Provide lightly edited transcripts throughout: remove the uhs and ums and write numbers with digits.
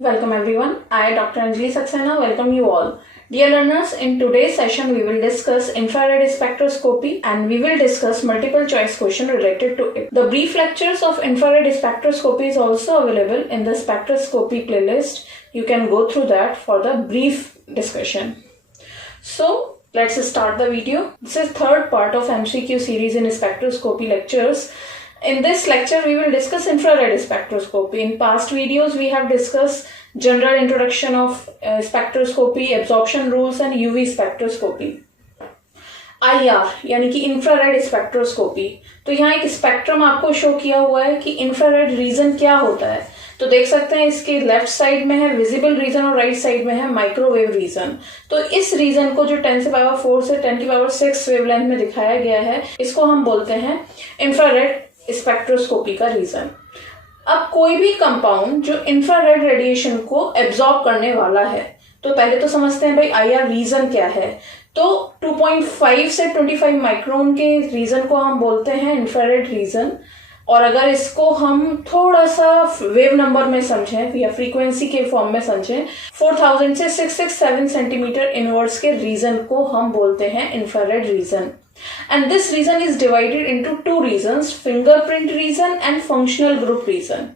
Welcome everyone. I, Dr. Anjali Saxena, welcome you all. Dear learners, in today's session we will discuss infrared spectroscopy and we will discuss multiple choice question related to it. The brief lectures of infrared spectroscopy is also available in the spectroscopy playlist. You can go through that for the brief discussion. So let's start the video. This is third part of MCQ series in spectroscopy lectures. In this lecture, we will discuss infrared spectroscopy. In past videos, we have discussed general introduction of spectroscopy, absorption rules and UV spectroscopy. IR यानी कि infrared spectroscopy. तो यहाँ एक spectrum आपको show किया हुआ है कि इंफ्रारेड रीजन क्या होता है. तो देख सकते हैं इसके लेफ्ट साइड में है विजिबल रीजन और राइट साइड में है माइक्रोवेव रीजन. तो इस रीजन को जो 10⁴ से 10⁶ वेवलेंथ में दिखाया गया है, इसको हम बोलते हैं इंफ्रारेड स्पेक्ट्रोस्कोपी का रीजन. अब कोई भी कंपाउंड जो इंफ्रारेड रेडिएशन को एब्जॉर्ब करने वाला है, तो पहले तो समझते हैं भाई आईआर रीजन क्या है. तो 2.5 से 25 माइक्रोन के रीजन को हम बोलते हैं इंफ्रारेड रीजन. और अगर इसको हम थोड़ा सा वेव नंबर में समझें या फ्रीक्वेंसी के फॉर्म में समझें, 4000 से 667 सेंटीमीटर इनवर्स के रीजन को हम बोलते हैं infrared reason. And this region is divided into two regions, fingerprint region and functional group region.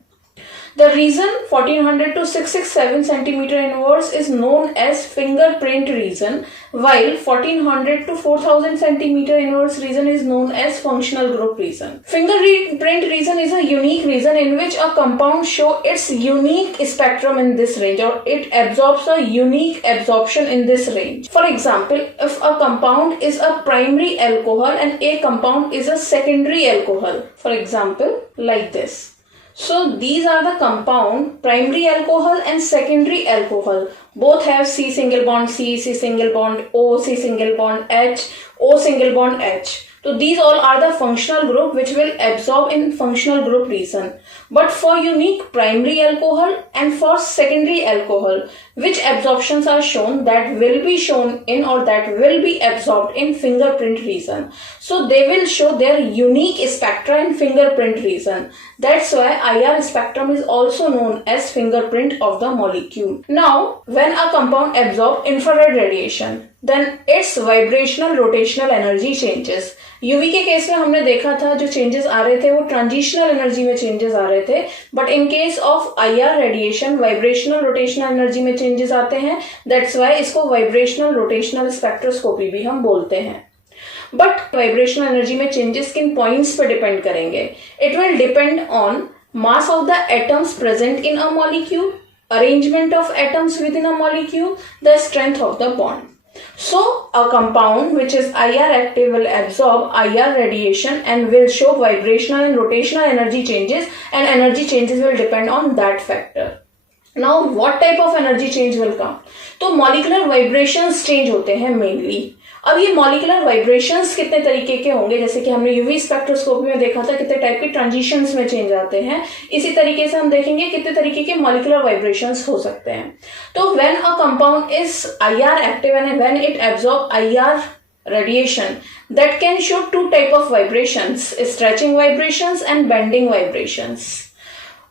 The region 1400 to 667 centimeter inverse is known as fingerprint region, while 1400 to 4000 centimeter inverse region is known as functional group region. Fingerprint region is a unique region in which a compound show its unique spectrum in this range, or it absorbs a unique absorption in this range. For example, if a compound is a primary alcohol and a compound is a secondary alcohol, for example, like this. So these are the compound primary alcohol and secondary alcohol. Both have C single bond C, C single bond O, C single bond H, O single bond H. So these all are the functional group which will absorb in functional group region. But for unique primary alcohol and for secondary alcohol, which absorptions are shown, that will be shown in or that will be absorbed in fingerprint region. So they will show their unique spectra in fingerprint region. That's why IR spectrum is also known as fingerprint of the molecule. Now, when a compound absorbs infrared radiation, then its vibrational rotational energy changes. UV के case में हमने देखा था जो changes आ रहे थे वो transitional energy में चेंजेस आ रहे थे, but in case of IR radiation vibrational rotational energy में चेंजेस आते हैं. दैट्स वाई इसको वाइब्रेशनल रोटेशनल स्पेक्ट्रोस्कोपी भी हम बोलते हैं. बट वाइब्रेशनल एनर्जी में चेंजेस किन पॉइंट्स पे डिपेंड करेंगे? It will depend on mass of the atoms present in a molecule, arrangement of atoms with in a molecule, the strength of the bond. So a compound which is IR active will absorb IR radiation and will show vibrational and rotational energy changes, and energy changes will depend on that factor. Now what type of energy change will come? तो molecular vibrations change होते हैं mainly. अब ये molecular vibrations कितने तरीके के होंगे, जैसे कि हमने यूवी स्पेक्ट्रोस्कोपी में देखा था कितने टाइप के ट्रांजिशंस में चेंज आते हैं, इसी तरीके से हम देखेंगे कितने तरीके के मॉलिकुलर वाइब्रेशंस हो सकते हैं. तो when a compound is IR active and when it absorb IR radiation, that can show two type of vibrations, stretching vibrations and bending vibrations.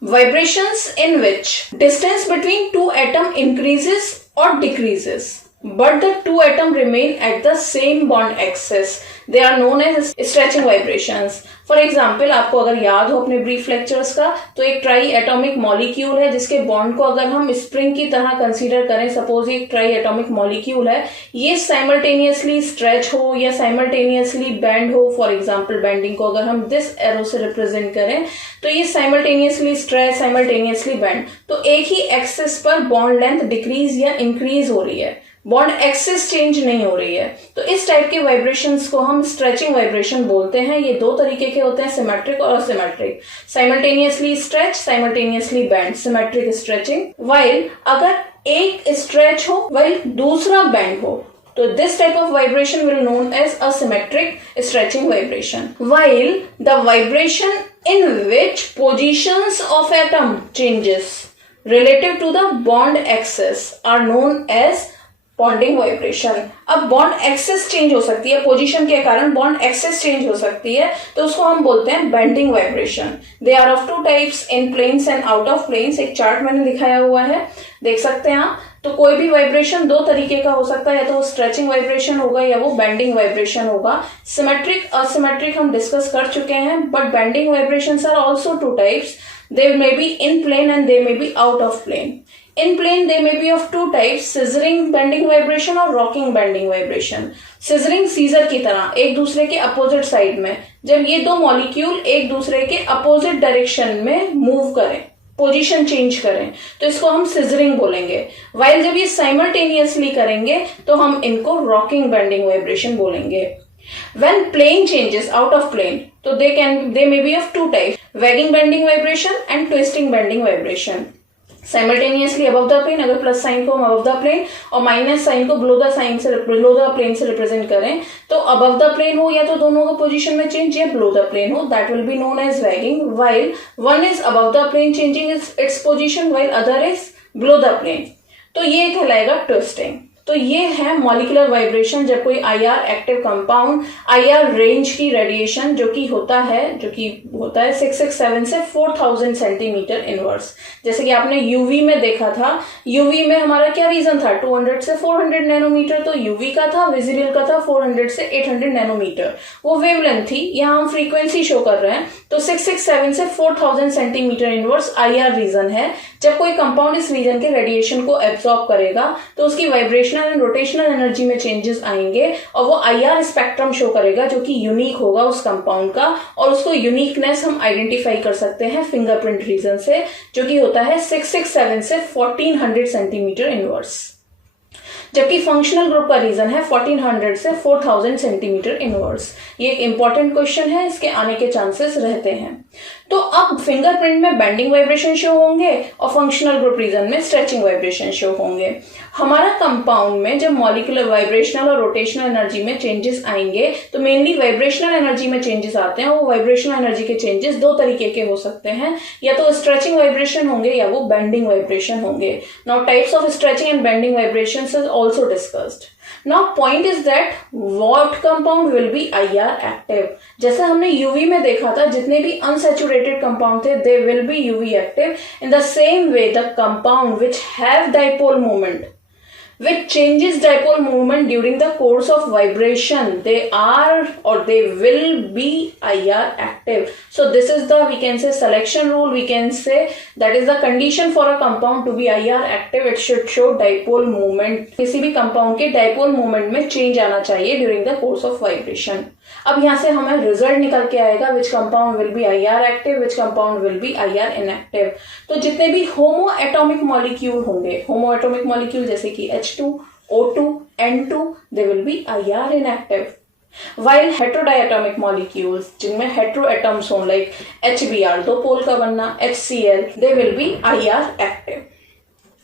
Vibrations in which distance between two atom increases or decreases, but the two atoms remain at the same bond axis. They are known as stretching vibrations. For example, आपको अगर याद हो अपने brief lectures का, तो एक try atomic molecule है जिसके बॉन्ड को अगर हम स्प्रिंग की तरह कंसीडर करें, सपोज एक ट्राई एटॉमिक मॉलिक्यूल है, ये साइमल्टेनियसली स्ट्रेच हो या साइमल्टेनियसली बेंड हो. फॉर एग्जाम्पल बेंडिंग को अगर हम दिस एरो से रिप्रेजेंट करें, तो ये साइमल्टेनियसली स्ट्रेच साइमल्टेनियसली बेंड, तो एक ही एक्सिस पर बॉन्ड लेंथ डिक्रीज या इंक्रीज हो रही है, बॉन्ड एक्सिस चेंज नहीं हो रही है. तो इस टाइप के वाइब्रेशंस को हम स्ट्रेचिंग वाइब्रेशन बोलते हैं. ये दो तरीके के होते हैं, सिमेट्रिक और asymmetric. Simultaneously stretch, simultaneously bend, symmetric stretching. While अगर एक स्ट्रेच हो वाइल दूसरा बेंड हो, तो this type of vibration will known as asymmetric stretching vibration. While the vibration in which positions of atom changes relative to the bond axis are known as bonding vibration. अब bond access change हो सकती है, position के कारण bond access change हो सकती है, तो उसको हम बोलते हैं bending vibration. They are of two types, in planes and out of planes. एक चार्ट मैंने दिखाया हुआ है, देख सकते हैं आप। तो कोई भी वाइब्रेशन दो तरीके का हो सकता है, या तो वो स्ट्रेचिंग वाइब्रेशन होगा या वो बेंडिंग वाइब्रेशन होगा। सिमेट्रिक असिमेट्रिक हम डिस्कस कर चुके हैं, but bending vibrations are also two types. They may be in plane and they may be out of plane. In plane they may be of two types, scissoring bending vibration और rocking bending vibration. Scissoring scissor की तरह एक दूसरे के opposite side में, जब ये दो मॉलिक्यूल एक दूसरे के अपोजिट डायरेक्शन में मूव करें, पोजीशन चेंज करें, तो इसको हम सिजरिंग बोलेंगे। वाइल जब ये साइमल्टेनियसली करेंगे तो हम इनको रॉकिंग बेंडिंग वाइब्रेशन बोलेंगे। When plane changes out of plane, so they may be of two types, wagging bending vibration and twisting bending vibration. Simultaneously above the plane, अगर प्लस साइन को हम above the plane और minus sign को below the plane से represent करें, तो above the plane हो या तो दोनों का पोजीशन में चेंज, या below the plane हो, that will be known as wagging, while one is above the plane changing its position while other is below the plane, तो ये कहलाएगा ट्विस्टिंग। तो ये है मॉलिक्यूलर वाइब्रेशन जब कोई IR active compound IR range की रेडिएशन जो कि होता है 667 से 4000 सेंटीमीटर इनवर्स। जैसे कि आपने यूवी में देखा था, यूवी में हमारा क्या रीजन था, 200 से 400 नैनोमीटर, तो यूवी का था, विजिबल का था 400 से 800 नैनोमीटर, वो वेवलेंथ थी। यहाँ हम फ्रीक्वेंसी शो कर रहे हैं, तो 667 से 4000 सेंटीमीटर इनवर्स आईआर रीजन है। जब कोई कंपाउंड इस रीजन के रेडिएशन को एब्सॉर्ब करेगा तो उसकी वाइब्रेशनल एंड रोटेशनल एनर्जी में चेंजेस आएंगे और वो आईआर स्पेक्ट्रम शो करेगा जो कि यूनिक होगा उस कंपाउंड का, और उसको यूनिकनेस हम आइडेंटिफाई कर सकते हैं फिंगरप्रिंट रीजन से, जो कि होता है 667 से 1400 सेंटीमीटर इनवर्स। जबकि फंक्शनल ग्रुप का रीजन है 1400 से 4000 सेंटीमीटर इनवर्स। ये एक इंपॉर्टेंट क्वेश्चन है, इसके आने के चांसेस रहते हैं। तो अब फिंगरप्रिंट में बेंडिंग वाइब्रेशन शो होंगे और फंक्शनल ग्रुप रीजन में स्ट्रेचिंग वाइब्रेशन शो होंगे। हमारा कंपाउंड में जब मॉलिक्यूलर वाइब्रेशनल और रोटेशनल एनर्जी में चेंजेस आएंगे तो मेनली वाइब्रेशनल एनर्जी में चेंजेस आते हैं। वो वाइब्रेशनल एनर्जी के चेंजेस दो तरीके के हो सकते हैं, या तो स्ट्रेचिंग वाइब्रेशन होंगे या वो बेंडिंग वाइब्रेशन होंगे। Now types of stretching and bending vibrations is also discussed. Now point is that what compound will be IR active? जैसे हमने UV में देखा था, जितने भी unsaturated compound थे they will be UV active. In the same way the compound which have dipole moment, which changes dipole moment during the course of vibration, they are or they will be IR active. So this is the, we can say, selection rule, we can say that is the condition for a compound to be IR active, it should show dipole moment. किसी भी compound के dipole moment में change आना चाहिए during the course of vibration. अब यहाँ से हमें रिजल्ट निकल के आएगा which compound will be IR active, which compound will be IR inactive. तो जितने भी होमो एटॉमिक मॉलिक्यूल होंगे, होमो एटॉमिक मॉलिक्यूल जैसे कि H2, O2, N2, they will be IR inactive. While heterodiatomic molecules जिनमें हेट्रो एटम्स हों like HBr, दो पोल का बनना, HCl, they will be IR active.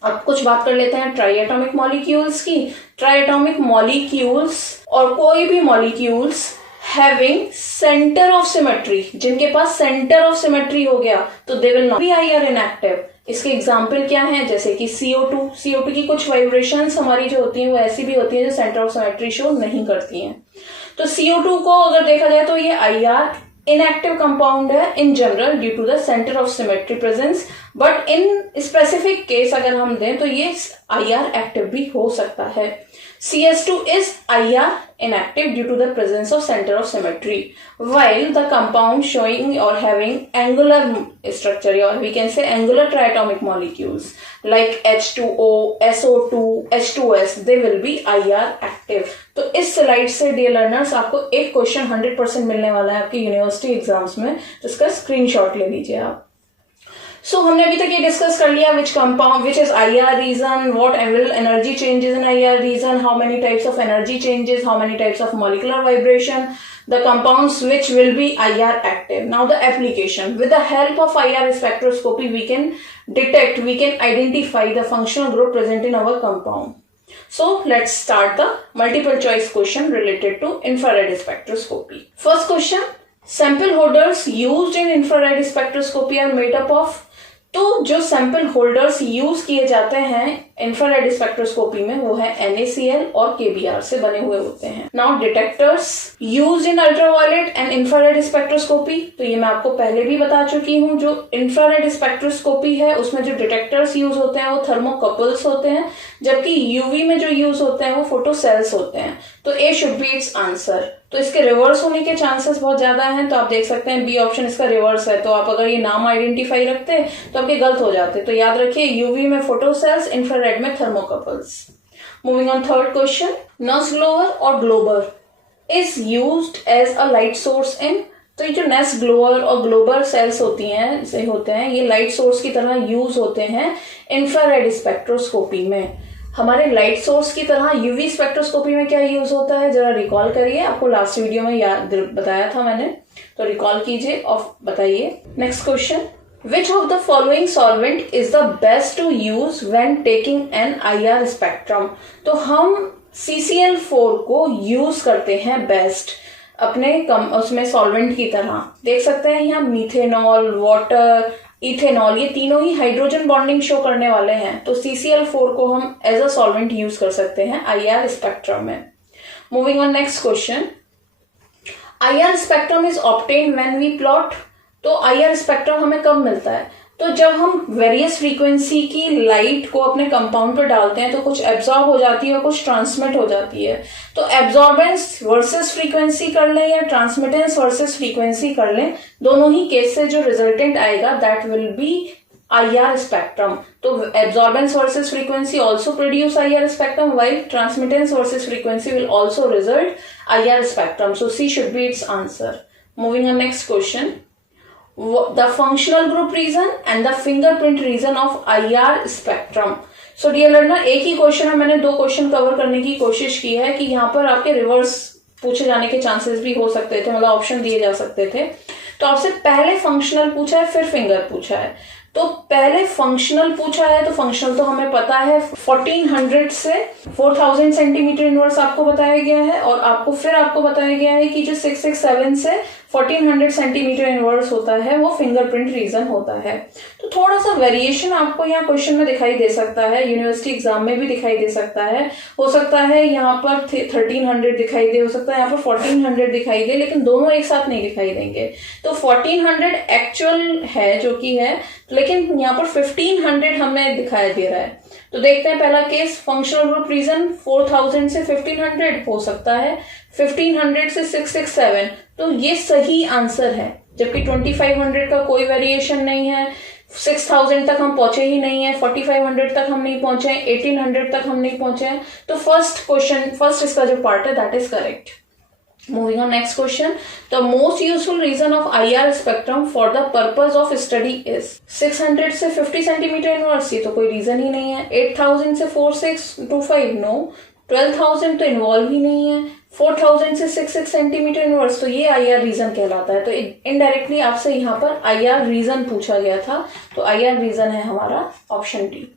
अब कुछ बात कर लेते हैं ट्राई एटॉमिक मॉलिक्यूल्स की। ट्राई एटॉमिक मॉलिक्यूल्स और कोई भी molecules having centre of symmetry, जिनके पास सेंटर ऑफ सिमेट्री हो गया तो they will not be IR inactive. इसके एग्जाम्पल क्या हैं, जैसे कि CO2 की कुछ वाइब्रेशंस हमारी जो होती हैं वो ऐसी भी होती हैं जो सेंटर ऑफ सिमेट्री शो नहीं करती हैं। तो CO2 को अगर देखा जाए तो ये IR इनएक्टिव कंपाउंड है in general due to the centre of symmetry presence, but in specific case अगर हम दें तो ये IR एक्टिव भी हो सकता है। CS2 is IR inactive due to the presence of center of symmetry, while the compound showing or having angular structure, or we can say angular triatomic molecules like H2O, SO2, H2S, they will be IR active. तो इस slide से dear learners आपको एक question 100% मिलने वाला है आपके university exams में, जिसका स्क्रीनशॉट ले लीजिए आप। So हमने अभी तक ये डिस्कस कर लिया which compound, which is IR region, what energy changes in IR region, how many types of energy changes, how many types of molecular vibration, the compounds which will be IR active. Now the application. With the help of IR spectroscopy, we can detect, we can identify the functional group present in our compound. So let's start the multiple choice question related to infrared spectroscopy. First question, sample holders used in infrared spectroscopy are made up of तो जो sample holders use किए जाते हैं infrared spectroscopy में वो है NaCl और KBr से बने हुए होते हैं। Now detectors used in ultraviolet and infrared spectroscopy, तो ये मैं आपको पहले भी बता चुकी हूँ। जो इंफ्रारेड स्पेक्ट्रोस्कोपी है उसमें जो डिटेक्टर्स यूज होते हैं वो थर्मोकपल्स होते हैं, जबकि यूवी में जो यूज होते हैं वो फोटोसेल्स होते हैं। तो A should be its answer. तो इसके रिवर्स होने के चांसेस बहुत ज्यादा हैं, तो आप देख सकते हैं बी ऑप्शन इसका रिवर्स है। तो आप अगर ये नाम आइडेंटिफाई रखते तो आपके गलत हो जाते। तो याद रखिए यूवी में फोटोसेल्स, इंफ्रारेड में thermocouples. Moving on third question, नस ग्लोअर और globar is used as a light source in, तो ये जो नेस ग्लोअर और ग्लोबर सेल्स होती हैं से होते हैं ये लाइट सोर्स की तरह यूज होते हैं इंफ्रारेड स्पेक्ट्रोस्कोपी में। हमारे लाइट सोर्स की तरह यूवी स्पेक्ट्रोस्कोपी में क्या यूज होता है जरा रिकॉल करिए, आपको लास्ट वीडियो में याद बताया था मैंने, तो रिकॉल कीजिए और बताइए। Next question, which of the following solvent is the best to use when taking an IR spectrum, तो हम CCl4 को यूज करते हैं बेस्ट अपने उसमें सॉल्वेंट की तरह। देख सकते हैं यहाँ मीथेनॉल, वाटर, इथेनॉल, ये तीनों ही हाइड्रोजन बॉन्डिंग शो करने वाले हैं, तो CCl4 को हम एज अ सॉल्वेंट यूज कर सकते हैं IR स्पेक्ट्रम में। Moving on next question, IR spectrum is obtained when we plot, तो IR स्पेक्ट्रम हमें कब मिलता है, तो जब हम वेरियस फ्रीक्वेंसी की लाइट को अपने कंपाउंड पर डालते हैं तो कुछ एब्जॉर्ब हो जाती है और कुछ ट्रांसमिट हो जाती है। तो एब्जॉर्बेंस वर्सेस फ्रीक्वेंसी कर लें या ट्रांसमिटेंस वर्सेस फ्रीक्वेंसी कर लें, दोनों ही केस से जो रिजल्टेंट आएगा that will be IR spectrum. तो absorbance versus frequency also produce IR spectrum while transmittance versus frequency will also result IR spectrum. So C should be its answer. Moving on next question. The functional group region and the fingerprint region of IR spectrum. So dear learner, एक ही question है, मैंने दो question cover करने की कोशिश की है कि यहाँ पर आपके रिवर्स पूछे जाने के चांसेस भी हो सकते थे, मतलब ऑप्शन दिए जा सकते थे। तो आपसे पहले फंक्शनल पूछा है फिर फिंगर पूछा है। तो पहले फंक्शनल पूछा है तो फंक्शनल तो हमें पता है 1400 से 4000 सेंटीमीटर इनवर्स आपको बताया गया है, और आपको बताया गया है कि जो 667 से 1400 सेंटीमीटर इनवर्स होता है वो फिंगरप्रिंट रीजन होता है। तो थोड़ा सा वेरिएशन आपको यहाँ क्वेश्चन में दिखाई दे सकता है, यूनिवर्सिटी एग्जाम में भी दिखाई दे सकता है। हो सकता है यहाँ पर 1300 दिखाई दे, हो सकता है यहाँ पर 1400 दिखाई दे, लेकिन दोनों एक साथ नहीं दिखाई देंगे। तो 1400 एक्चुअल है जो कि है, लेकिन यहाँ पर 1500 हमें दिखाई दे रहा है। तो देखते हैं पहला केस, फंक्शनल ग्रुप रीजन 4000 से 1500 हो सकता है, 1500 से 667, तो ये सही आंसर है। जबकि 2500 का कोई वेरिएशन नहीं है, 6000 तक हम पहुंचे ही नहीं है, 4500 तक हम नहीं पहुंचे, 1800 तक हम नहीं पहुंचे। तो फर्स्ट इसका जो पार्ट है that is correct. Moving on next question, the most useful region of IR spectrum for the purpose of study is 600 से 50 सेंटीमीटर इनवर्स, ये तो कोई रीजन ही नहीं है। 8000 से 4625 नो, 12000 तो इन्वॉल्व ही नहीं है, 4000 से 66 सेंटीमीटर इनवर्स, तो ये IR रीजन कहलाता है। तो इनडायरेक्टली आपसे यहाँ पर IR रीजन पूछा गया था, तो IR रीजन है हमारा option D.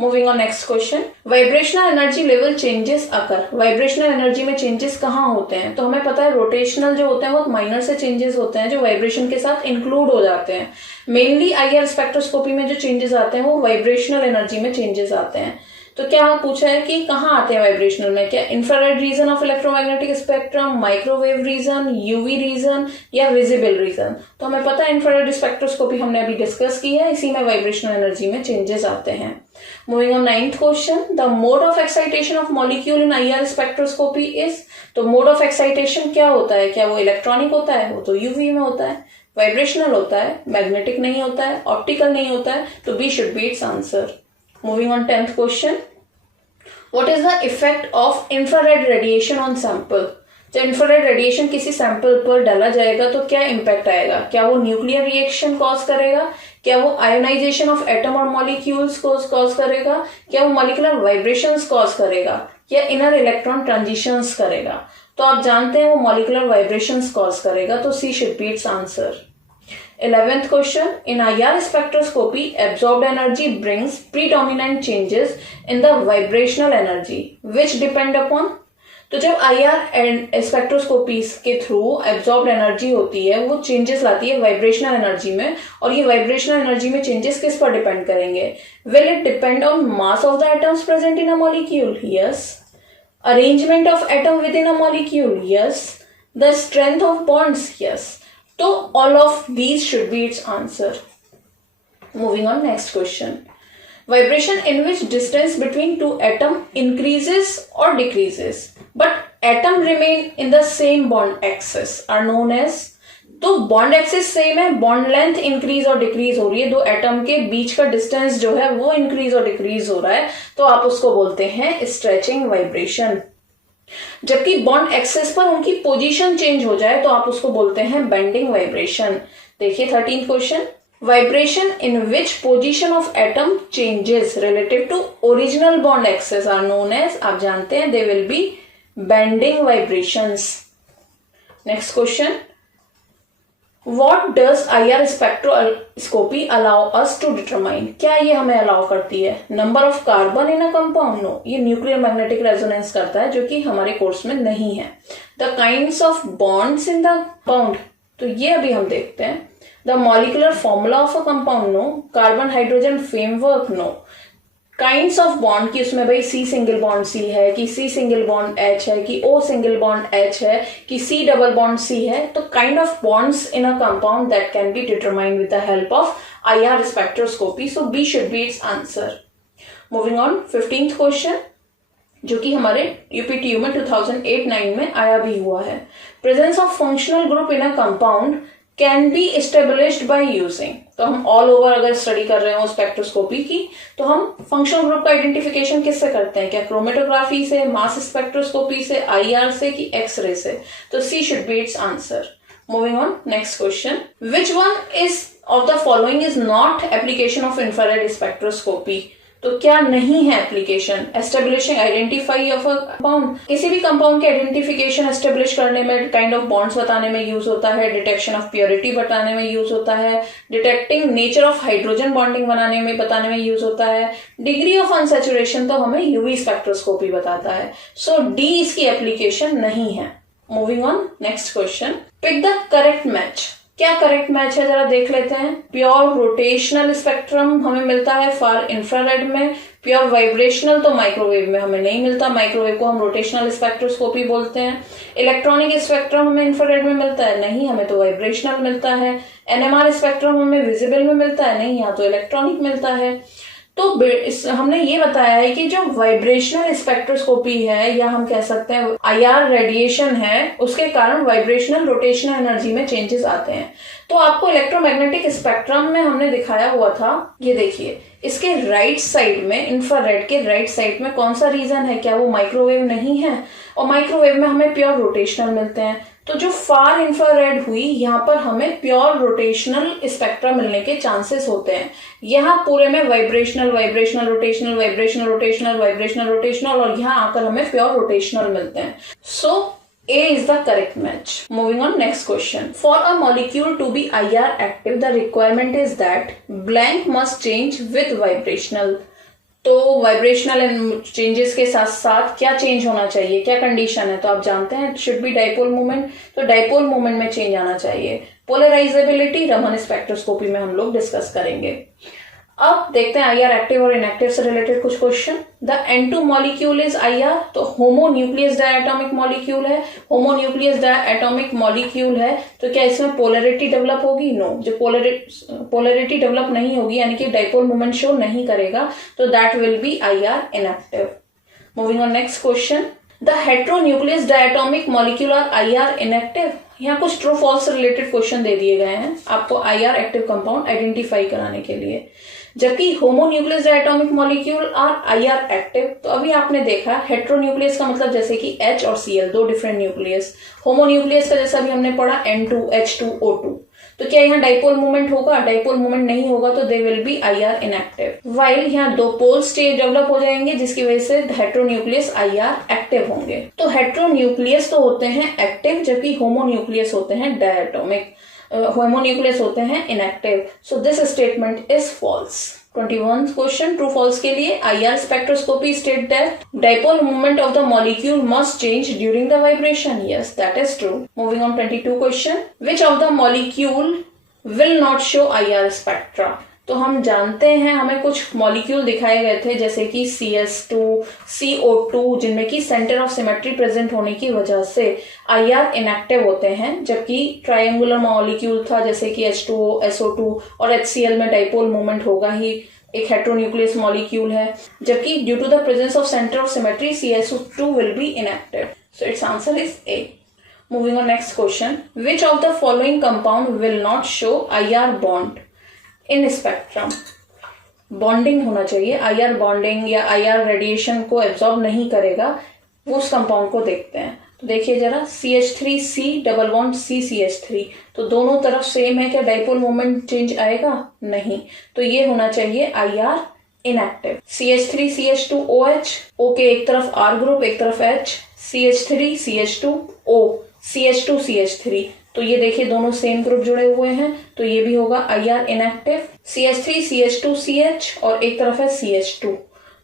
Moving on next question, vibrational energy level changes occur, vibrational energy में चेंजेस कहाँ होते हैं, तो हमें पता है रोटेशनल जो होते हैं वो माइनर से चेंजेस होते हैं जो वाइब्रेशन के साथ इंक्लूड हो जाते हैं। मेनली IR स्पेक्ट्रोस्कोपी में जो चेंजेस आते हैं वो वाइब्रेशनल एनर्जी में चेंजेस आते हैं। तो क्या पूछा है कि कहाँ आते हैं वाइब्रेशनल में, क्या infrared region of electromagnetic spectrum, microwave region, UV region या विजिबल रीजन। तो हमें पता है इंफ्रारेड स्पेक्ट्रोस्कोपी हमने अभी डिस्कस की है, इसी में वाइब्रेशनल एनर्जी में चेंजेस आते हैं। Moving on 9th question, the mode of excitation of molecule in IR spectroscopy is, तो मोड ऑफ एक्साइटेशन क्या होता है, क्या वो इलेक्ट्रॉनिक होता है, वो तो यूवी में होता है, वाइब्रेशनल होता है, मैग्नेटिक नहीं होता है, ऑप्टिकल नहीं होता है, तो B should be its answer. Moving on 10th question, what is the effect of infrared radiation on sample? जब इंफ्रारेड रेडिएशन किसी सैंपल पर डाला जाएगा तो क्या इम्पैक्ट आएगा, क्या वो न्यूक्लियर रिएक्शन कॉज करेगा, क्या वो आयोनाइजेशन ऑफ एटम और मॉलिक्यूल्स को कॉज करेगा, क्या वो मॉलिक्यूलर वाइब्रेशंस कॉज करेगा, या इनर इलेक्ट्रॉन ट्रांजिशंस करेगा। तो आप जानते हैं वो मॉलिक्यूलर वाइब्रेशंस कॉज करेगा, तो C should be its answer. 11th question, in IR spectroscopy absorbed energy brings predominant changes in the vibrational energy which depend upon, तो जब IR स्पेक्ट्रोस्कोपी के थ्रू एब्जॉर्ब्ड एनर्जी होती है वो चेंजेस लाती है वाइब्रेशनल एनर्जी में, और ये वाइब्रेशनल एनर्जी में चेंजेस किस पर डिपेंड करेंगे? Will it depend on mass of the atoms present in a molecule? Yes. Arrangement of atom within a molecule? Yes. The strength of bonds? Yes. तो all of these should be its answer. Moving on, next question. Vibration in which distance between two atom increases or decreases but atom remain in the same bond axis are known as. तो bond axis same है, bond length increase और decrease हो रही है, दो atom के बीच का distance जो है वो इंक्रीज और डिक्रीज हो रहा है, तो आप उसको बोलते हैं स्ट्रेचिंग वाइब्रेशन. जबकि बॉन्ड एक्सिस पर उनकी पोजीशन चेंज हो जाए तो आप उसको बोलते हैं बेंडिंग वाइब्रेशन. देखिए 13th question. Vibration in which position of atom changes relative to original bond axis are known as, आप जानते हैं, they will be bending vibrations. Next question. What does IR spectroscopy allow us to determine? क्या ये हमें allow करती है? Number of carbon in a compound? No, ये nuclear magnetic resonance करता है जो कि हमारे कोर्स में नहीं है. The kinds of bonds in the compound? तो ये अभी हम देखते हैं. The molecular formula of a compound? No. Carbon hydrogen framework? No. Kinds of bond, कि उसमें भाई C single bond C है, कि C single bond H है, कि O single bond H है, कि C double bond C है. तो kind of bonds in a compound that can be determined with the help of IR spectroscopy. So B should be its answer. Moving on, 15th question, जो कि हमारे UPTU में 2008-9 में आया भी हुआ है. Presence of functional group in a compound can be established by using. तो हम ऑल ओवर अगर स्टडी कर रहे हो स्पेक्ट्रोस्कोपी की तो हम फंक्शनल ग्रुप का आइडेंटिफिकेशन किससे करते हैं? क्या क्रोमेटोग्राफी से, मास स्पेक्ट्रोस्कोपी से, IR से, कि एक्सरे से? तो C should be its answer. Moving on, next question. Which one is of the following is not application of infrared spectroscopy? तो क्या नहीं है application? Establishing identify of a compound, किसी भी कंपाउंड के आइडेंटिफिकेशन एस्टेब्लिश करने में, काइंड ऑफ बॉन्ड्स बताने में यूज होता है, डिटेक्शन ऑफ प्योरिटी बताने में यूज होता है, detecting nature of hydrogen bonding बनाने में बताने में यूज होता है, डिग्री ऑफ अनसैचुरेशन तो हमें यूवी स्पेक्ट्रोस्कोपी बताता है. सो डी इसकी एप्लीकेशन नहीं है. Moving on, next question. Pick the correct match. क्या करेक्ट मैच है जरा देख लेते हैं. प्योर रोटेशनल स्पेक्ट्रम हमें मिलता है फार इंफ्रारेड में. प्योर वाइब्रेशनल तो माइक्रोवेव में हमें नहीं मिलता, माइक्रोवेव को हम रोटेशनल स्पेक्ट्रोस्कोपी बोलते हैं. इलेक्ट्रॉनिक स्पेक्ट्रम हमें इंफ्रारेड में मिलता है, नहीं, हमें तो वाइब्रेशनल मिलता है. NMR स्पेक्ट्रम हमें विजिबल में मिलता है, नहीं, यहाँ तो इलेक्ट्रॉनिक मिलता है. तो हमने ये बताया है कि जो वाइब्रेशनल स्पेक्ट्रोस्कोपी है, या हम कह सकते हैं IR रेडिएशन है, उसके कारण वाइब्रेशनल रोटेशनल एनर्जी में चेंजेस आते हैं. तो आपको इलेक्ट्रोमैग्नेटिक स्पेक्ट्रम में हमने दिखाया हुआ था, ये देखिए, इसके राइट साइड में, इंफ्रारेड के राइट साइड में कौन सा रीजन है? क्या वो माइक्रोवेव नहीं है? और माइक्रोवेव में हमें प्योर रोटेशनल मिलते हैं. तो जो फार इंफ्रारेड हुई, यहाँ पर हमें प्योर रोटेशनल स्पेक्ट्रम मिलने के चांसेस होते हैं. यहाँ पूरे में vibrational, vibrational rotational, vibrational rotational, vibrational rotational, और यहाँ आकर हमें प्योर रोटेशनल मिलते हैं. सो A is the correct match. Moving on, next question. For a molecule to be IR active, the requirement is that blank must change with vibrational. तो vibrational changes के साथ साथ क्या चेंज होना चाहिए, क्या कंडीशन है? तो आप जानते हैं शुड बी डाइपोल मोमेंट. तो डाइपोल मोमेंट में चेंज आना चाहिए. पोलराइजेबिलिटी रमन स्पेक्ट्रोस्कोपी में हम लोग डिस्कस करेंगे. अब देखते हैं IR एक्टिव और इनएक्टिव से रिलेटेड कुछ question. The N2 molecule is IR. तो होमोन्यूक्लियस डायटोमिक मॉलिक्यूल है. होमोन्यूक्लियस डायटोमिक मॉलिक्यूल है तो क्या इसमें पोलरिटी डेवलप होगी? नो. जो पोलरिटी डेवलप नहीं होगी, यानी कि डाइपोल मोमेंट शो नहीं करेगा, तो that will be IR inactive. Moving on, next question. The heteronuclear diatomic molecule are IR inactive. यहाँ कुछ ट्रू फॉल्स से रिलेटेड क्वेश्चन दे दिए गए हैं आपको IR एक्टिव कंपाउंड आइडेंटिफाई कराने के लिए. जबकि homonuclear diatomic molecule are IR active. तो अभी आपने देखा हेट्रोन्यूक्लियस का मतलब जैसे कि H और Cl, दो डिफरेंट न्यूक्लियस. होमोन्यूक्लियस का जैसा भी हमने पढ़ा N2, H2, O2. तो क्या यहाँ डाइपोल मूवमेंट होगा? डाइपोल मूवमेंट नहीं होगा, तो they will be IR inactive. While यहाँ दो पोल स्टेज डेवलप हो जाएंगे जिसकी वजह से हेट्रोन्यूक्लियस IR एक्टिव होंगे. तो हेट्रोन्यूक्लियस तो होते हैं एक्टिव, जबकि होमोन्यूक्लियस होते हैं डायटोमिक. होमोन्यूक्लियस होते हैं inactive. So this statement is false. 21 question true false के लिए IR spectroscopy state that dipole movement of the molecule must change during the vibration. Yes, that is true. Moving on 22 question which of the molecule will not show IR spectra. तो हम जानते हैं हमें कुछ molecule दिखाए गए थे जैसे कि CS2, CO2 जिनमें की सेंटर ऑफ सिमेट्री प्रेजेंट होने की वजह से IR इनएक्टिव होते हैं, जबकि ट्रायंगुलर मॉलिक्यूल था जैसे कि H2O, SO2 और HCl में डाइपोल मूवमेंट होगा ही, एक हेट्रोन्यूक्लियस मॉलिक्यूल है, जबकि due to the presence of centre of symmetry CS2 will be inactive. So its answer is A. Moving on next question. Which of the following compound will not show IR bond in spectrum? Bonding होना चाहिए, IR bonding या IR radiation को absorb नहीं करेगा, वो उस compound को देखते हैं. तो देखिए जरा CH3C डबल बॉन्ड CCH3, तो दोनों तरफ सेम है, क्या डाइपोल मोमेंट चेंज आएगा? नहीं. तो ये होना चाहिए IR इनएक्टिव. CH3CH2OH, O के एक तरफ R ग्रुप एक तरफ H, CH3CH2O, CH2CH3, तो ये देखिए दोनों सेम ग्रुप जुड़े हुए हैं, तो ये भी होगा IR इनएक्टिव. CH3CH2CH और एक तरफ है CH2,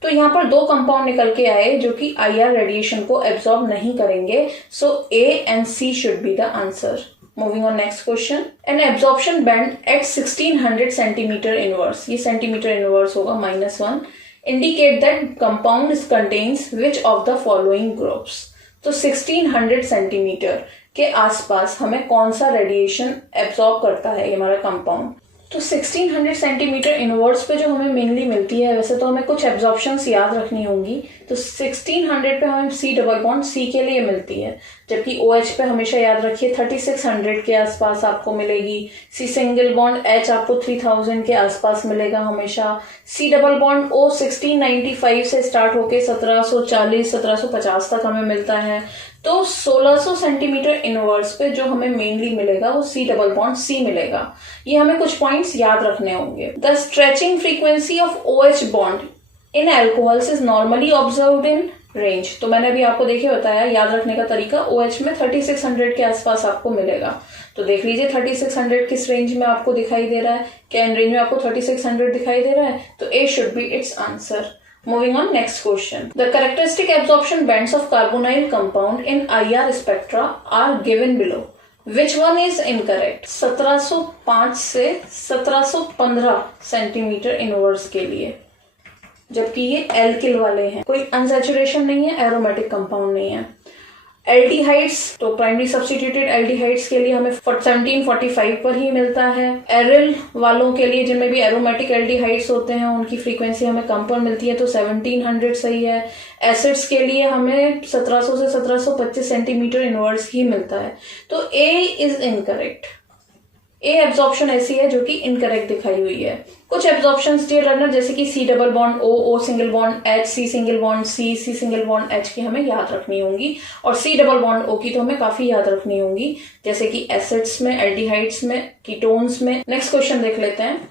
तो यहाँ पर दो कंपाउंड निकल के आए जो कि IR रेडिएशन को एब्जॉर्ब नहीं करेंगे. So A and C should be the answer. Moving on next question. An absorption band at 1600 centimetre inverse, ये सेंटीमीटर इनवर्स होगा -1, indicate that compound contains which of the following groups. तो 1600 centimetre के आसपास हमें कौन सा रेडिएशन एब्जॉर्ब करता है ये हमारा कंपाउंड. तो 1600 सेंटीमीटर इनवर्स पे जो हमें मेनली मिलती है, वैसे तो हमें कुछ एब्जॉर्प्शंस याद रखनी होंगी. तो 1600 पे हमें C डबल बॉन्ड C के लिए मिलती है, जबकि OH पे हमेशा याद रखिए 3600 के आसपास आपको मिलेगी. C सिंगल बॉन्ड H आपको 3000 के आसपास मिलेगा हमेशा. C डबल बॉन्ड O 1695 से स्टार्ट होके 1740 1750 तक हमें मिलता है. तो 1600 सेंटीमीटर इनवर्स पे जो हमें मेनली मिलेगा वो C डबल बॉन्ड C मिलेगा. ये हमें कुछ पॉइंट्स याद रखने होंगे. The stretching frequency of OH bond in alcohols is normally observed in range. तो मैंने अभी आपको देखिए बताया याद रखने का तरीका, OH में 3600 के आसपास आपको मिलेगा. तो देख लीजिए 3600 किस रेंज में आपको दिखाई दे रहा है, क्या इन रेंज में आपको 3600 दिखाई दे रहा है? तो A should be its answer. Moving on, next question. The characteristic absorption bands of carbonyl compound in IR spectra are given below. Which one is incorrect? 1705 से 1715 सेंटीमीटर इनवर्स के लिए, जबकि ये एल्किल वाले हैं, कोई अनसैचुरेशन नहीं है, एरोमेटिक कंपाउंड नहीं है. एल्डिहाइड्स, तो प्राइमरी सब्स्टिट्यूटेड एल्डिहाइड्स के लिए हमें 1745 पर ही मिलता है. एरिल वालों के लिए जिनमें भी एरोमेटिक एल्डिहाइड्स होते हैं उनकी फ्रीक्वेंसी हमें कम पर मिलती है, तो 1700 सही है. एसिड्स के लिए हमें 1700 से 1725 सेंटीमीटर इनवर्स ही मिलता है. तो A is incorrect. A absorption ऐसी है जो कि इनकरेक्ट दिखाई हुई है. कुछ एब्जॉर्प्शंस डियर लर्नर जैसे कि C double bond O, O single bond H, C single bond C, C single bond H की हमें याद रखनी होंगी, और C डबल बॉन्ड O की तो हमें काफी याद रखनी होंगी, जैसे कि एसिड्स में, एल्डिहाइड्स में, कीटोन्स में. नेक्स्ट क्वेश्चन देख लेते हैं.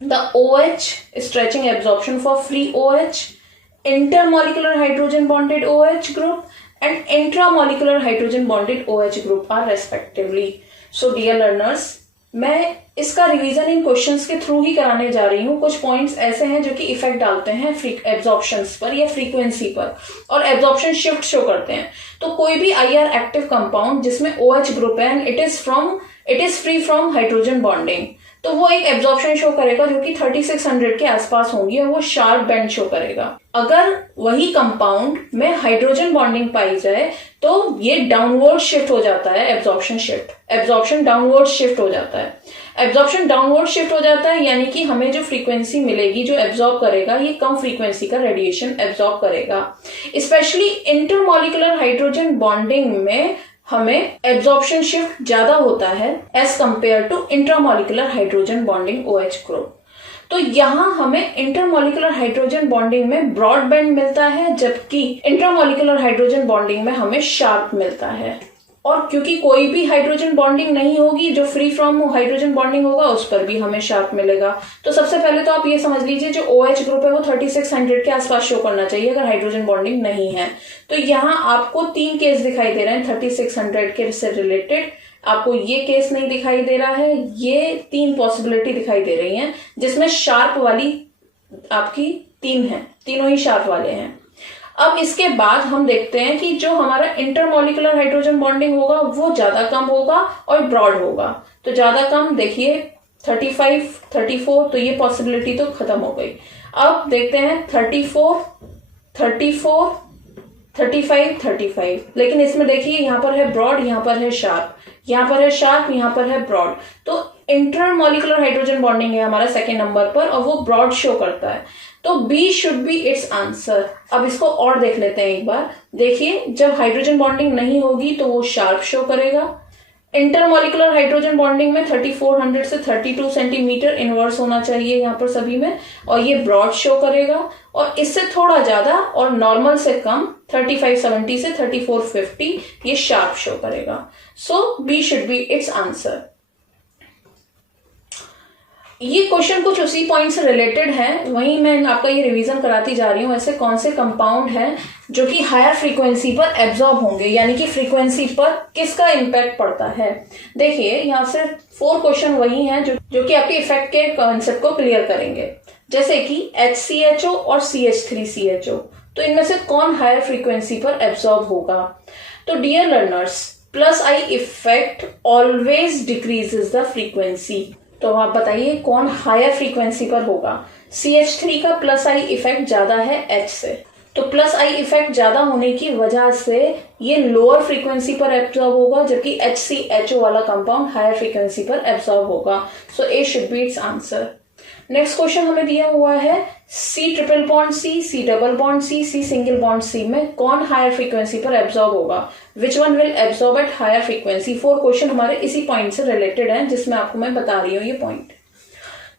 The OH stretching absorption for free OH, intermolecular hydrogen bonded OH group and intramolecular hydrogen bonded OH group are respectively. So dear learners, मैं इसका रिवीजन इन क्वेश्चंस के थ्रू ही कराने जा रही हूँ. कुछ पॉइंट्स ऐसे हैं जो कि इफेक्ट डालते हैं एब्जॉर्प्शंस पर या फ्रीक्वेंसी पर, और एब्जॉर्प्शन शिफ्ट शो करते हैं. तो कोई भी IR एक्टिव कंपाउंड जिसमें OH ग्रुप है and it is free from hydrogen bonding, तो वो एक एब्जॉर्प्शन शो करेगा जो कि 3600 के आसपास होंगी, और वो शार्प बैंड शो करेगा. अगर वही कंपाउंड में हाइड्रोजन बॉन्डिंग पाई जाए तो ये डाउनवर्ड शिफ्ट हो जाता है. एब्जॉर्प्शन डाउनवर्ड शिफ्ट हो जाता है. एब्जॉर्प्शन डाउनवर्ड शिफ्ट हो जाता है यानी कि हमें जो फ्रीक्वेंसी मिलेगी, जो एब्जॉर्ब करेगा, ये कम फ्रीक्वेंसी का रेडिएशन एब्जॉर्ब करेगा. स्पेशली इंटरमॉलिक्यूलर हाइड्रोजन बॉन्डिंग में हमें एब्जॉर्प्शन शिफ्ट ज्यादा होता है as compare to intramolecular hydrogen bonding OH group. तो यहाँ हमें इंटरमॉलिक्यूलर हाइड्रोजन बॉन्डिंग में ब्रॉड बैंड मिलता है, जबकि इंट्रामॉलिक्यूलर हाइड्रोजन बॉन्डिंग में हमें शार्प मिलता है. और क्योंकि कोई भी हाइड्रोजन बॉन्डिंग नहीं होगी, जो फ्री फ्रॉम हाइड्रोजन बॉन्डिंग होगा उस पर भी हमें शार्प मिलेगा. तो सबसे पहले तो आप ये समझ लीजिए जो OH ग्रुप है वो 3600 के आसपास शो करना चाहिए अगर हाइड्रोजन बॉन्डिंग नहीं है. तो यहाँ आपको 3 केस दिखाई दे रहे हैं 3600 के से रिलेटेड. आपको ये केस नहीं दिखाई दे रहा है, ये 3 पॉसिबिलिटी दिखाई दे रही हैं जिसमें शार्प वाली आपकी 3 है, तीनों ही शार्प वाले हैं। अब इसके बाद हम देखते हैं कि जो हमारा इंटरमॉलिक्यूलर हाइड्रोजन बॉन्डिंग होगा वो ज्यादा कम होगा और ब्रॉड होगा। तो ज्यादा कम देखिए 35, 34, तो ये पॉसिबिलिटी तो खत्म हो गई। अब देखते हैं 34, 34, 35, 35, लेकिन इसमें देखिए यहाँ पर है ब्रॉड, यहाँ पर है शार्प, यहाँ पर है शार्प, यहाँ पर है ब्रॉड। तो इंटरमॉलिक्यूलर हाइड्रोजन बॉन्डिंग है हमारा सेकेंड नंबर पर और वो ब्रॉड शो करता है। तो B should be its answer. अब इसको और देख लेते हैं एक बार। देखिए जब हाइड्रोजन बॉन्डिंग नहीं होगी तो वो शार्प शो करेगा। इंटरमॉलिक्यूलर हाइड्रोजन बॉन्डिंग में 3400 से 32 सेंटीमीटर इनवर्स होना चाहिए यहाँ पर सभी में, और ये ब्रॉड शो करेगा। और इससे थोड़ा ज्यादा और नॉर्मल से कम 3570 से 3450 ये शार्प शो करेगा। So B should be its answer. ये क्वेश्चन कुछ उसी पॉइंट से रिलेटेड है, वहीं मैं आपका ये रिवीजन कराती जा रही हूँ। ऐसे कौन से कंपाउंड हैं जो कि हायर फ्रीक्वेंसी पर एब्जॉर्ब होंगे, यानी कि फ्रीक्वेंसी पर किसका इम्पैक्ट पड़ता है। देखिए यहाँ से 4 क्वेश्चन वही हैं जो कि आपके इफेक्ट के कॉन्सेप्ट को क्लियर करेंगे, जैसे कि HCHO और CH3CHO। तो इनमें से कौन हायर फ्रीक्वेंसी पर एब्जॉर्ब होगा। तो dear learners, +I effect always decreases the frequency. तो आप बताइए कौन हायर फ्रीक्वेंसी पर होगा। CH3 का +I इफेक्ट ज्यादा है H से, तो +I इफेक्ट ज्यादा होने की वजह से ये लोअर फ्रीक्वेंसी पर एब्जॉर्ब होगा, जबकि HCHO वाला कंपाउंड हायर फ्रीक्वेंसी पर एब्जॉर्ब होगा। So A should be its answer. Next question हमें दिया हुआ है C triple bond C, C double bond C, C single bond C में कौन हायर फ्रीक्वेंसी पर एब्जॉर्ब होगा। Which one will absorb at higher frequency. 4 question हमारे इसी पॉइंट से रिलेटेड हैं, जिसमें आपको मैं बता रही हूँ ये पॉइंट।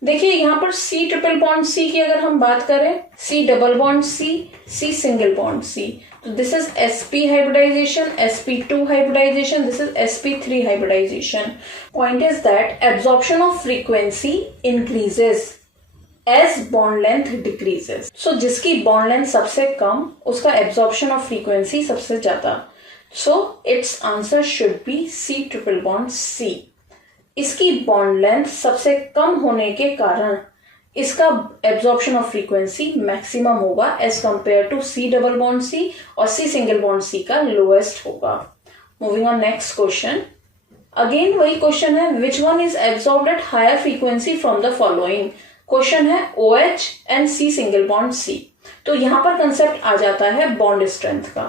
देखिए यहाँ पर C ट्रिपल बॉन्ड C की अगर हम बात करें, C double bond C, C single bond C, तो this is sp hybridization, sp2 hybridization, this is sp3 hybridization. Point is that absorption of frequency increases as bond length decreases. So जिसकी bond length सबसे कम उसका absorption of frequency सबसे ज्यादा। So its answer should be C triple bond C. इसकी bond length सबसे कम होने के कारण इसका absorption of frequency maximum होगा as compared to C double bond C, और C single bond C का lowest होगा। Moving on next question. Again वही क्वेश्चन है, which one is absorbed at higher frequency from the following. Question है OH and C single bond C। तो यहां पर concept आ जाता है बॉन्ड स्ट्रेंथ का।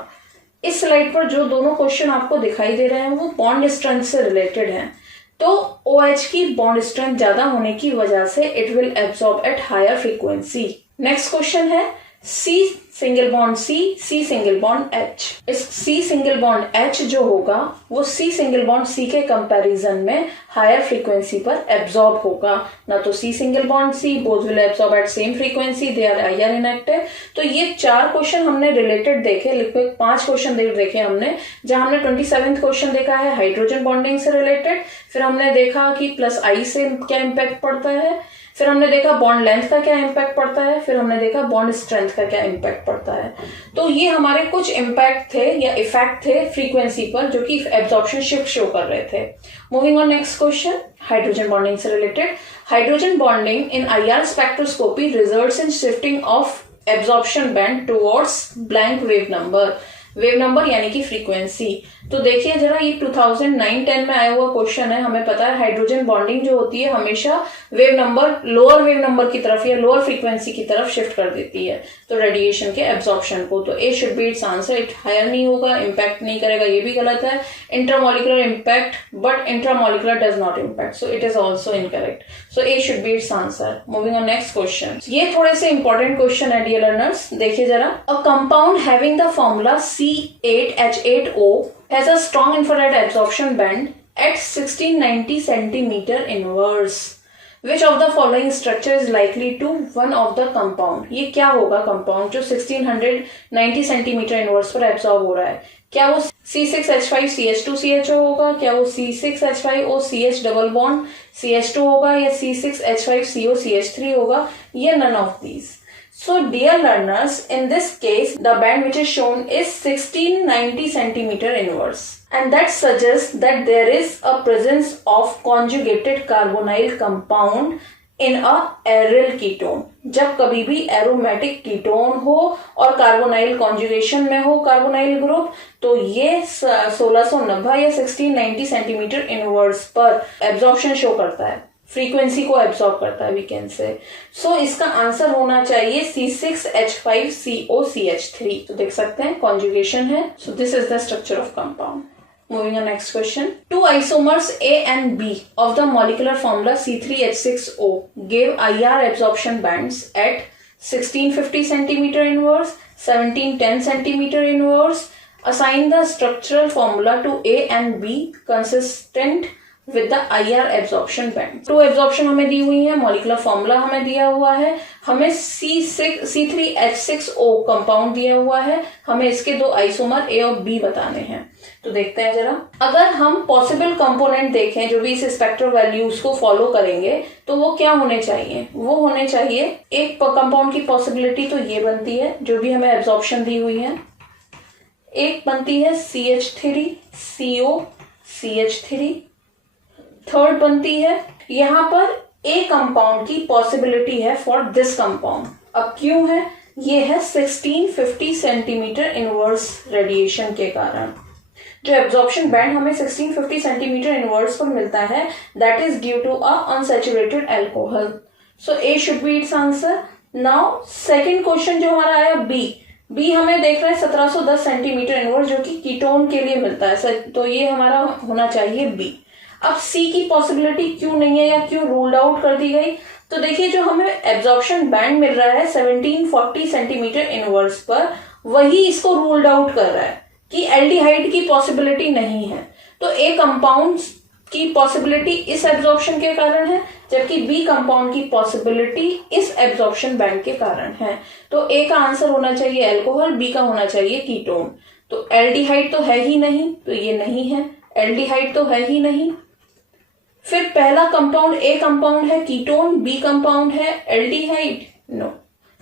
इस स्लाइड पर जो दोनों क्वेश्चन आपको दिखाई दे रहे हैं वो बॉन्ड स्ट्रेंथ से रिलेटेड हैं। तो OH की बॉन्ड स्ट्रेंथ ज्यादा होने की वजह से it will absorb at higher frequency. Next question है C single bond C, C single bond H। इस C सिंगल बॉन्ड H जो होगा वो C सिंगल बॉन्ड C के कंपैरिजन में हायर फ्रीक्वेंसी पर एब्सॉर्ब होगा। ना तो C single bond C both will absorb at same frequency, they are IR inactive. तो ये 4 क्वेश्चन हमने रिलेटेड देखे, लगभग 5 क्वेश्चन देखे हमने, जहां हमने 27th क्वेश्चन देखा है हाइड्रोजन बॉन्डिंग से रिलेटेड, फिर हमने देखा कि +I से क्या इम्पैक्ट पड़ता है, फिर हमने देखा बॉन्ड लेंथ का क्या इम्पैक्ट पड़ता है, फिर हमने देखा बॉन्ड स्ट्रेंथ का क्या इम्पैक्ट पड़ता है। तो ये हमारे कुछ इम्पैक्ट थे या इफेक्ट थे फ्रीक्वेंसी पर, जो कि एब्जॉर्प्शन शिफ्ट शो कर रहे थे। Moving on next question, hydrogen bonding से रिलेटेड। Hydrogen bonding in IR spectroscopy results in shifting of absorption band towards blank wave number. Wave number यानी कि फ्रीक्वेंसी। तो देखिए जरा, ये 2009-10 में आया हुआ क्वेश्चन है। हमें पता है हाइड्रोजन बॉन्डिंग जो होती है हमेशा wave number, lower wave number की तरफ या लोअर फ्रीक्वेंसी की तरफ शिफ्ट कर देती है तो रेडिएशन के एब्जॉर्प्शन को। तो A should be its answer. It higher नहीं होगा, इम्पैक्ट नहीं करेगा, ये भी गलत है। Intermolecular impact, but intramolecular does not impact, so it is also incorrect. So A should be its answer. Moving on next question. ये थोड़े से इंपॉर्टेंट क्वेश्चन है डियर लर्नर्स, देखिए जरा। A compound having the formula C8H8O has a strong infrared absorption band at 1690 centimeter inverse. Which of the following structure is likely to one of the compound? ये क्या होगा compound जो 1690 centimetre inverse पर absorb हो रहा है? क्या वो C6H5CH2CHO होगा, क्या वो C6H5OCH डबल बॉन्ड CH2 होगा, या C6H5COCH3 होगा, या none of these? So dear learners, in this case the band which is shown is 1690 centimeter inverse, and that suggests that there is a presence of conjugated carbonyl compound in a aryl ketone, जब कभी भी aromatic ketone हो और carbonyl conjugation में हो carbonyl group, तो ये 1690 या 1690 सेंटीमीटर इनवर्स पर एब्जॉर्प्शन शो करता है, फ्रीक्वेंसी को एब्जॉर्ब करता है वी कैन से। सो इसका आंसर होना चाहिए C6H5COCH3। तो देख सकते हैं कॉन्जुगेशन है। So this is the structure of compound. Moving on next question. Two isomers A and B of the molecular formula C3H6O gave IR absorption bands at 1650 cm inverse, 1710 cm inverse. Assign the structural formula to A and B consistent with the IR absorption band. Two absorption हमें दी हुई है, molecular formula हमें दिया हुआ है, हमें C3H6O compound दिया हुआ है, हमें इसके दो आइसोमर A और B बताने हैं। तो देखते हैं जरा, अगर हम पॉसिबल कंपोनेंट देखें जो भी इस स्पेक्ट्रल वैल्यूज को फॉलो करेंगे तो वो क्या होने चाहिए, वो होने चाहिए एक कंपाउंड की पॉसिबिलिटी तो ये बनती है जो भी हमें एब्जॉर्प्शन दी हुई है, एक बनती है CH3COCH3, थर्ड बनती है यहां पर ए कंपाउंड की पॉसिबिलिटी है फॉर दिस कंपाउंड। अब क्यों है, ये है 1650 सेंटीमीटर इनवर्स रेडिएशन के कारण जो एब्जॉर्प्शन बैंड हमें 1650 सेंटीमीटर इनवर्स पर मिलता है, that is due to a unsaturated alcohol. So A should be its answer. Now second question जो हमारा आया बी हमें देख रहे हैं 1710 सेंटीमीटर इनवर्स जो कि कीटोन के लिए मिलता है, तो ये हमारा होना चाहिए बी। अब सी की पॉसिबिलिटी क्यों नहीं है या क्यों रूल्ड आउट कर दी गई, तो देखिए जो हमें एब्जॉर्प्शन बैंड मिल रहा है 1740 सेंटीमीटर इनवर्स पर, वही इसको रूल्ड आउट कर रहा है कि एल्डिहाइड की पॉसिबिलिटी नहीं है। तो ए कंपाउंड की पॉसिबिलिटी इस एब्जॉर्प्शन के कारण है, जबकि बी कंपाउंड की पॉसिबिलिटी इस एब्जॉर्प्शन बैंड के कारण है। तो ए का आंसर होना चाहिए अल्कोहल, बी का होना चाहिए कीटोन। तो एल्डिहाइड तो है ही नहीं, तो ये नहीं है, एल्डिहाइड तो है ही नहीं। फिर पहला कंपाउंड ए कंपाउंड है कीटोन, बी कंपाउंड है एल्डिहाइड, नो।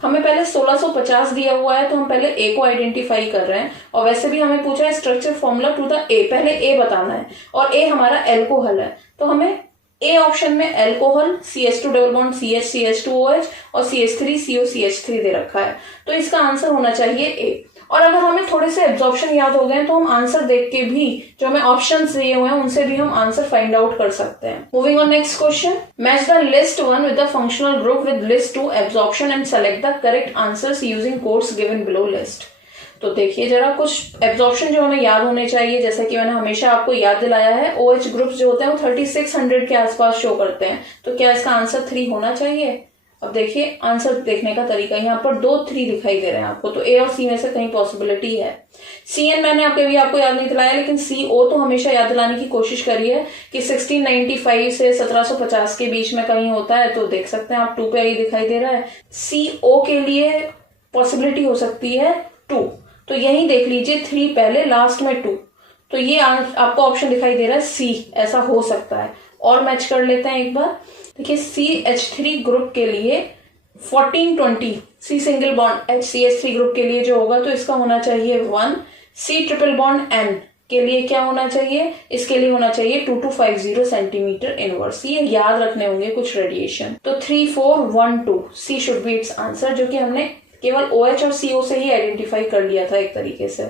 हमें पहले 1650 दिया हुआ है तो हम पहले ए को आइडेंटिफाई कर रहे हैं, और वैसे भी हमें पूछा है structure formula to the A, पहले ए बताना है और ए हमारा अल्कोहल है, तो हमें ए ऑप्शन में alcohol CH2 double bond CH CH2OH और CH3COCH3 दे रखा है, तो इसका आंसर होना चाहिए ए। और अगर हमें थोड़े से एब्जॉर्प्शन याद हो गए तो हम आंसर देख के भी जो हमें ऑप्शंस दिए हुए हैं उनसे भी हम आंसर फाइंड आउट कर सकते हैं। Moving on next question, match the list 1 with the functional group with list 2 absorption and select the correct answers using codes given below list. तो देखिए जरा कुछ एब्जॉर्प्शन जो हमें याद होने चाहिए, जैसे कि मैंने हमेशा आपको याद दिलाया है, OH ग्रुप्स जो होते हैं वो 3600 के आसपास शो करते हैं, तो क्या इसका आंसर 3 होना चाहिए। अब देखिए आंसर देखने का तरीका, यहाँ पर 2 3 दिखाई दे रहे हैं आपको, तो ए और सी में से कहीं पॉसिबिलिटी है। CN मैंने आपको याद नहीं दिलाया, लेकिन CO तो हमेशा याद दिलाने की कोशिश करी है कि 1695 से 1750 के बीच में कहीं होता है, तो देख सकते हैं आप 2 पे ही दिखाई दे रहा है। CO के लिए पॉसिबिलिटी हो सकती है 2, तो यही देख लीजिए 3 पहले लास्ट में 2, तो ये आपको ऑप्शन दिखाई दे रहा है C, ऐसा हो सकता है। और मैच कर लेते हैं एक बार, देखिए CH3 ग्रुप के लिए 1420, C single bond HCH3 group के लिए जो होगा तो इसका होना चाहिए 1, C ट्रिपल बॉन्ड N के लिए क्या होना चाहिए, इसके लिए होना चाहिए 2250 सेंटीमीटर इनवर्स। ये याद रखने होंगे कुछ रेडिएशन, तो 3412 C should be its answer, जो कि हमने केवल OH और CO से ही आइडेंटिफाई कर लिया था एक तरीके से।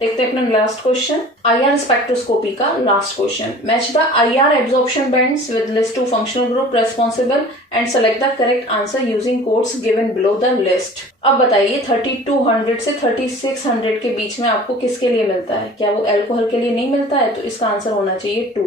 देखते हैं अपना लास्ट क्वेश्चन, IR स्पेक्ट्रोस्कोपी का last question. Match the IR absorption bands with list 2 functional group responsible and select the correct answer using codes given below the list. अब बताइए 3200 से 3600 के बीच में आपको किसके लिए मिलता है, क्या वो अल्कोहल के लिए नहीं मिलता है, तो इसका आंसर होना चाहिए 2।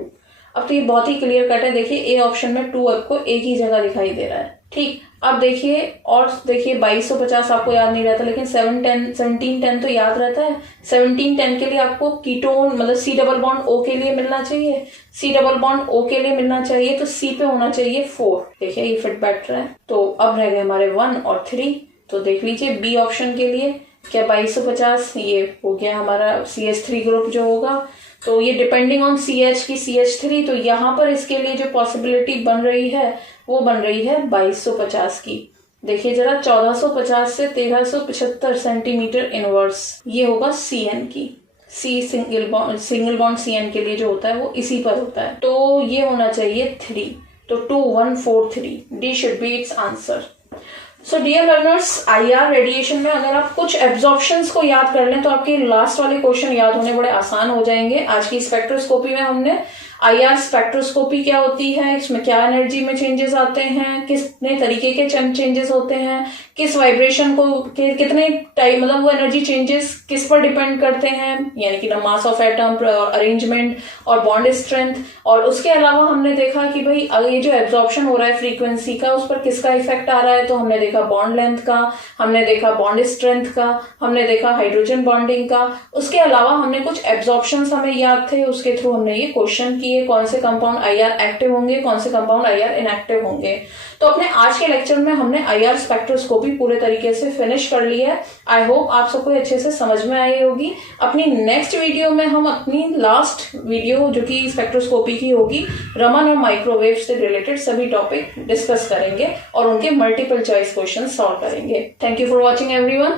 अब तो ये बहुत ही क्लियर कट है, देखिए ए ऑप्शन में 2 आपको एक ही जगह दिखाई दे रहा है, ठीक। अब देखिए और देखिए 2250 आपको याद नहीं रहता, लेकिन 1710 तो याद रहता है। 1710 के लिए आपको कीटोन मतलब C डबल बॉन्ड O के लिए मिलना चाहिए, C डबल बॉन्ड O के लिए मिलना चाहिए, तो C पे होना चाहिए 4। देखिए ये फिट बैठ रहा है, तो अब रह गए हमारे 1 और 3, तो देख लीजिए बी ऑप्शन के लिए क्या 2250 ये हो गया हमारा CH3 ग्रुप जो होगा, तो ये डिपेंडिंग ऑन CH की CH3, तो यहाँ पर इसके लिए जो पॉसिबिलिटी बन रही है वो बन रही है 2250 की। देखिए जरा 1450 से 1375 सेंटीमीटर इनवर्स, ये होगा CN की, C सिंगल बॉन्ड CN के लिए जो होता है वो इसी पर होता है, तो ये होना चाहिए 3। तो 2143 D should be its answer. So dear learners, IR radiation में अगर आप कुछ एब्जॉर्प्शंस को याद कर लें तो आपके लास्ट वाले क्वेश्चन याद होने बड़े आसान हो जाएंगे। आज की स्पेक्ट्रोस्कोपी में हमने IR स्पेक्ट्रोस्कोपी क्या होती है, इसमें क्या एनर्जी में चेंजेस आते हैं, कितने तरीके के चेंजेस होते हैं, किस वाइब्रेशन को कितने टाइम मतलब वो एनर्जी चेंजेस किस पर डिपेंड करते हैं, यानी कि मास ऑफ एटम और अरेंजमेंट और बॉन्ड स्ट्रेंथ। और उसके अलावा हमने देखा कि भाई अगर ये जो एब्जॉर्प्शन हो रहा है फ्रीक्वेंसी का, उस पर किसका इफेक्ट आ रहा है, तो हमने देखा बॉन्ड लेंथ का, हमने देखा बॉन्ड स्ट्रेंथ का, हमने देखा हाइड्रोजन बॉन्डिंग का। उसके अलावा हमने कुछ एब्जॉर्प्शन हमें याद थे, उसके थ्रू हमने ये क्वेश्चन किए कौन से कंपाउंड IR एक्टिव होंगे, कौन से कंपाउंड IR इनएक्टिव होंगे। तो अपने आज के लेक्चर में हमने IR स्पेक्ट्रोस्कोपी पूरे तरीके से फिनिश कर ली है। आई होप आप सबको अच्छे से समझ में आई होगी। अपनी नेक्स्ट वीडियो में हम अपनी लास्ट वीडियो जो कि स्पेक्ट्रोस्कोपी की होगी, रमन और माइक्रोवेव से रिलेटेड सभी टॉपिक डिस्कस करेंगे और उनके मल्टीपल चॉइस क्वेश्चन सॉल्व करेंगे। Thank you for watching everyone.